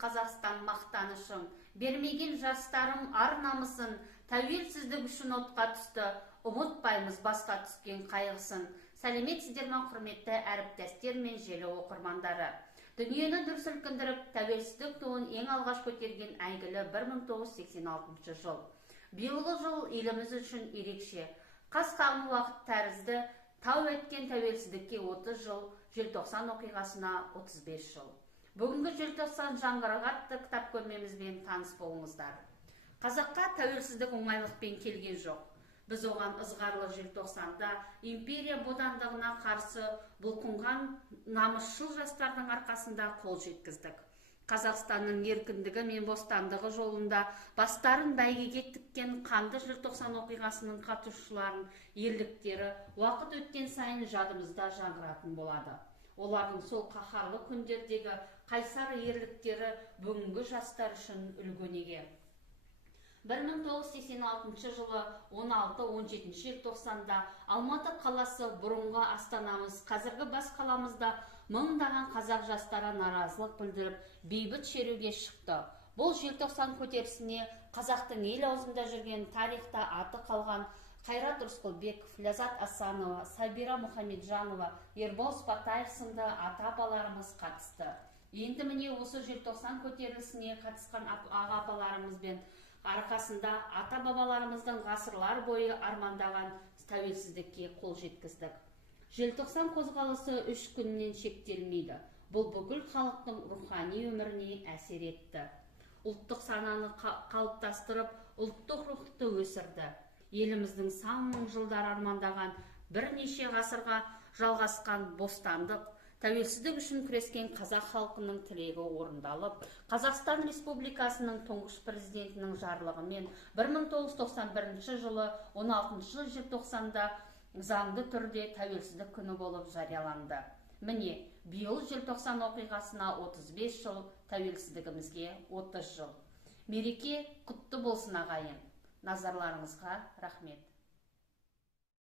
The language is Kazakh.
Қазақстан мақтанышың, бермеген жастарым ар намысын, тәуелсіздік үшін отқа түсті, ұмытпаймыз басқа түскен қайғысын. Сәлеметсіздер ме, құрметті әріптестер мен желі оқырмандары. Дүниені дүр сілкіндіріп, тәуелсіздік туын ең алғаш көтерген әйгілі 1986 жыл. Биылғы жыл еліміз үшін ерекше. Қас қағым уақыт тәрізді, тау еткен тәуелсіздікке 30 жыл, желтоқсан оқиғасына 35 жыл. Бүгінгі желтоқсан жаңғырығы атты кітап көрмемізбен таныс болыңыздар. Қазаққа тәуелсіздік оңайлықпен келген жоқ. Біз оған ызғарлы желтоқсанда империя бодандығына қарсы бұлқынған намысшыл жастардың арқасында қол жеткіздік. Қазақстанның еркіндігі мен бостандығы жолында бастарын бәйгеге тіккен қанды желтоқсан оқиғасының қатысушыларын ерліктері уақыт өткен сайын жадымызда жаңғыратын болады. Олардың сол қаһарлы күндердегі қайсар ерліктері бүгінгі жастар үшін үлгі-өнеге. 1986 жылы 16-17 желтоқсанда Алматы қаласы бұрынғы Астанамыз, қазіргі бас қаламызда мыңдаған қазақ жастары наразылық білдіріп, бейбіт шеруге шықты. Бұл желтоқсан көтерісіне қазақтың ел аузында жүрген тарихта аты қалған Қайрат Рысқұлбеков, Ләззат Асанова, Сабира Мұхамеджанова, Ербол Спатаев сынды ата-апаларымыз қатысты. Енді міне осы желтоқсан көтерілісіне қатысқан аға-апаларымызбен арқасында ата-бабаларымыздың ғасырлар бойы армандаған тәуелсіздікке қол жеткіздік. Желтоқсан қозғалысы 3 күннен шектелмейді. Бұл бүкіл халықтың рухани өміріне әсер етті. Ұлттық сананы қалыптастырып, ұлттық рухты өсірді. Еліміздің сан мың жылдар армандаған бірнеше ғасырға жалғасқан бостандық, тәуелсіздік үшін күрескен қазақ халқының тілегі орындалып, Қазақстан Республикасының тұңғыш президентінің жарлығымен 1991 жылы 16 желтоқсанда заңды түрде тәуелсіздік күні болып жарияланды. Міне, биыл желтоқсан оқиғасына 35 жыл, тәуелсіздігімізге 30 жыл. Мереке құтты болсын ағайын. Назарларыңызға рахмет.